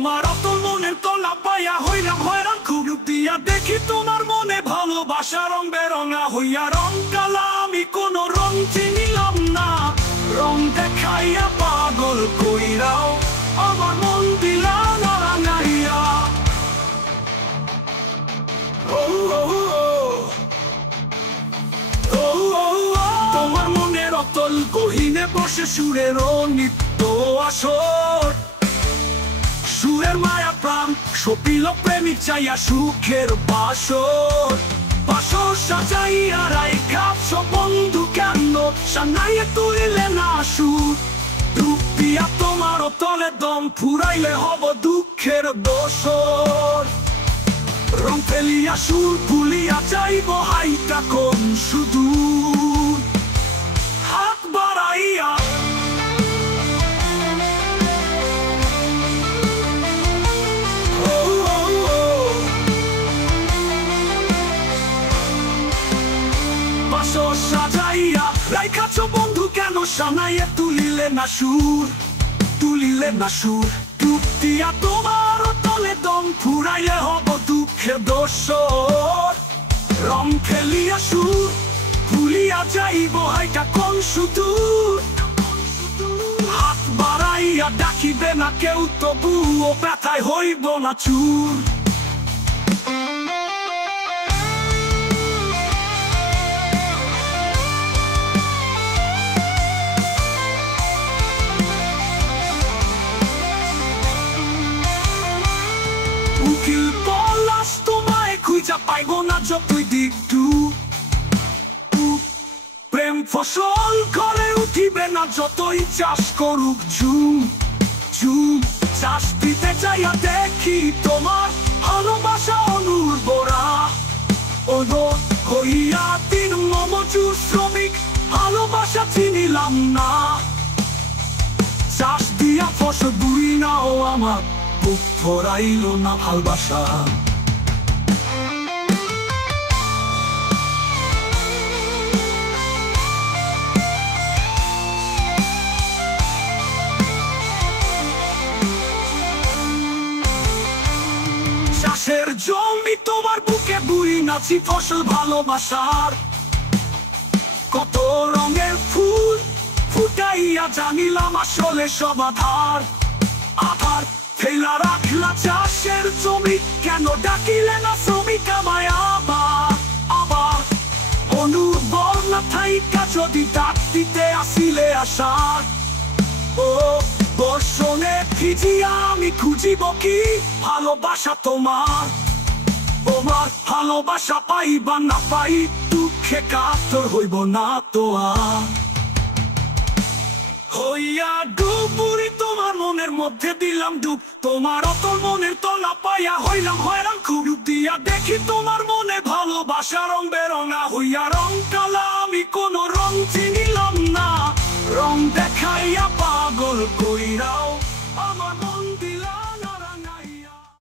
তোমার অতল মনের তলা পাইয়া হইলাম হয়রান, খুব দিয়া দেখি তোমার মনে ভালোবাসা রং বেরঙা হইয়া। রং কালা আমি কোনো রং চিনিলাম না, রং দেখাইয়া পাগল কইরাও আমার মন দিলা না রাঙাইয়া। ও ও ও ও তোমার মনের অতল গহীনে বসে সুরের নিত্য আসর। সুরের মায়া প্রাণ সপিল প্রেমিক চাইয়া সুখের বাসর। বাসর সাজাইয়া রাইখাছ বন্ধু কেন সানাইয়া তুলিলে না সুর। ডুব দিয়া তোমার তলে দম ফুরাইলে হব দুঃখের দোসর। রং ফেলিয়া সুর ভুলিয়া যাইব হাইটা কোন সুদূর। হাত বাড়াইয়া বাসর সাজাইয়া রাইখাছ বন্ধু কেন সানাইয়া তুলিলে না সুর, তুলিলে না সুর। ডুব দিয়া তোমার তলে দম ফুরাইলে হব দুঃখের দোসর। রং খেলিয়া সুর ভুলিয়া যাইব হাইটা কোন সুদূর। হাত বাড়াইয়া ডাকিবে না কেউ তবুও ব্যথায় হইব না চুর। উকিল পলাশ তোমায় খুঁজা পাইব না যতই দিক প্রেম ফসল ঘরে উঠিবে না যতই চাষ করুক ঝুম ঝুম। চাষ দিতে যাইয়া দেখি তোমার ভালোবাসা অনুর্বরা। অনুর হইয়া দিন মজুর শ্রমিক ভালোবাসা চিনিলাম না। চাষ দিয়া ফসল বুড়ি নাও আমার বুক ভরাইল না ভালোবাসা। চাষের জমি তোমার বুকে বুড়ি নাচি ফসল ভালোবাসার। কত রঙের ফুল ফুটাইয়া জানিলাম আসলে সব আধার। আধার ফেলা রাখলা চাষের জমি কেন ডাকিলে না শ্রমিক আমায় আবার আবার। অনুর্বর না থাইকা যদি ডাক দিতে আসিলে আসার। ও বর্ষণে ভিজিয়া আমি খুঁজিব কি ভালোবাসা তোমার। তোমার ভালোবাসা পাইবা না পাই দুঃখে কাতর হইব না তো আর। হইয়া ডুবুরি তোমার মনের মধ্যে দিলাম ডুব। তোমার অতল মনের তলা পাইয়া হইলাম হয়রান, খুব দিয়া দেখি তোমার